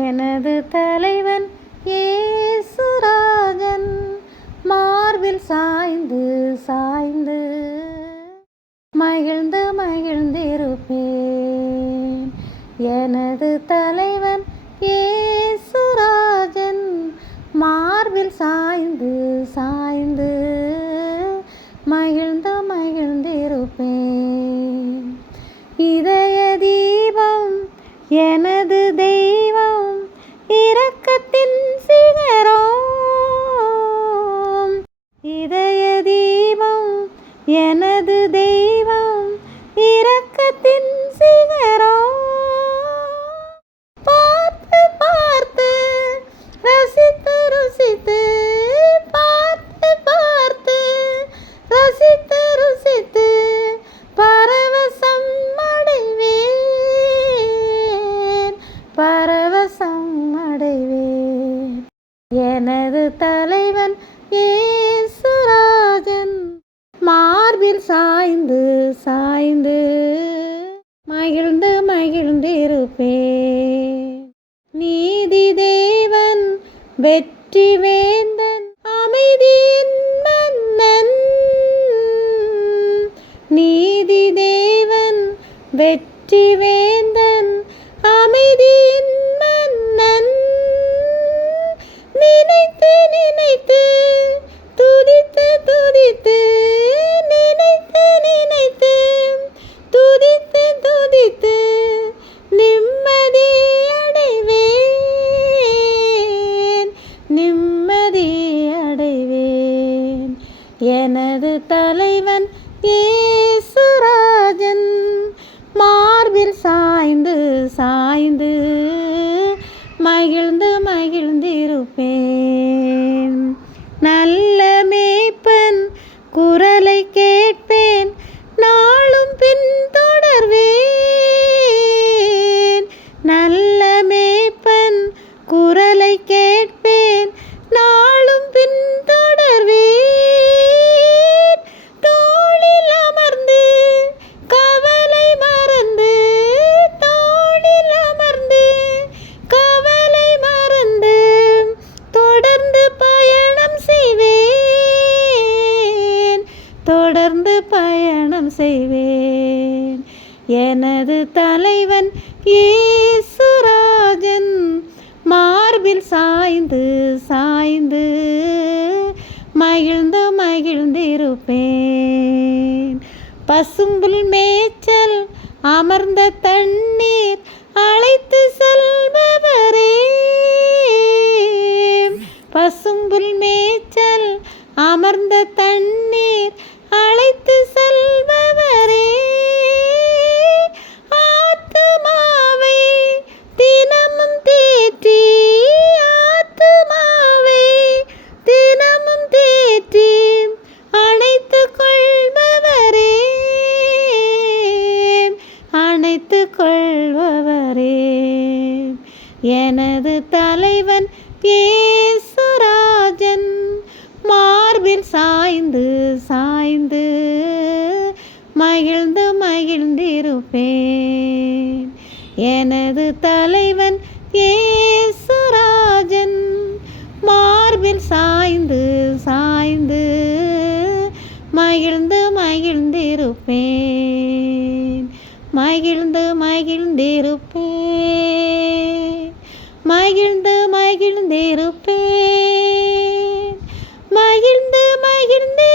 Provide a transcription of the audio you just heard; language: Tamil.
எனது தலைவன் ஏசுராஜன் மார்பில் சாய்ந்து சாய்ந்து மகிழ்ந்து மகிழ்ந்திருப்பேன். எனது தலைவன் ஏசுராஜன் மார்பில் சாய்ந்து சாய்ந்து மகிழ்ந்து மகிழ்ந்திருப்பேன். இதய தீபம் எனது தெய்வம், இரக்கத்தின் சிகரம். இதய தீபம் எனது தெய்வம், இரக்கத்தின் சிகரம். பார்த்து பார்த்து ரசித்து ருசித்து, பார்த்து பார்த்து ரசித்து ருசித்து பரவசம் அடைவேன், பரவசம் அடைவேன். எனது தலைவன் ஏசுராஜன் மார்பில் சாய்ந்து சாய்ந்து மகிழ்ந்து மகிழ்ந்திருப்பேன். நீதி தேவன் வெற்றி வேந்தன், அமைதியின் மன்னன். நீதி தேவன் வெற்றி வேந்தன், அமைதியின் மன்னன். நினைத்து நினைத்து துதித்து துதித்து, நினைத்து நினைத்து துதித்து துதித்து நிம்மதி அடைவேன், நிம்மதி அடைவேன். எனது தலைவன் ஏசுராஜன் மார்பில் சாய்ந்து சாய்ந்து மகிழ்ந்து மகிழ்ந்திருப்பேன். நல்ல மேய்ப்பன் குரலை கேட்பேன், நாளும் பின்தொடர்வேன். நல்ல மேய்ப்பன் குரலை கேட்பேன், நாளும் பின்தொடர்வேன். தோளில் அமர்ந்து கவலை மறந்து, தோளில் அமர்ந்து கவலை மறந்து தொடர்ந்து பயணம் செய்வேன், தொடர்ந்து பயணம் செய்வேன். எனது தலைவன் ஏசுராஜன் மார்பில் சாய்ந்து சாய்ந்து மகிழ்ந்து மகிழ்ந்திருப்பேன். பசும்புல் மேய்ச்சல் அமர்ந்த தண்ணீர் அழைத்து செல்பவரே. பசும்புல் மேய்ச்சல் அமர்ந்த தண்ணீர் அழைத்து செல்பவரே. ஆத்துமாவை தினமும் தேற்றி, ஆத்துமாவை தினமும் தேற்றி அணைத்து கொள்பவரே, அணைத்து கொள்பவரே. எனது தலைவன் ஏசுராஜன் மார்பில் சாய்ந்து சாய்ந்து மகிழ்ந்து மகிழ்ந்திருப்பேன். எனது தலைவன் ஏசுராஜன் மார்பில் சாய்ந்து சாய்ந்து மகிழ்ந்து மகிழ்ந்திருப்பேன், மகிழ்ந்து மகிழ்ந்திருப்பேன், மகிழ்ந்து மகிழ்ந்திருப்பேன், மகிழ்ந்து மகிழ்ந்து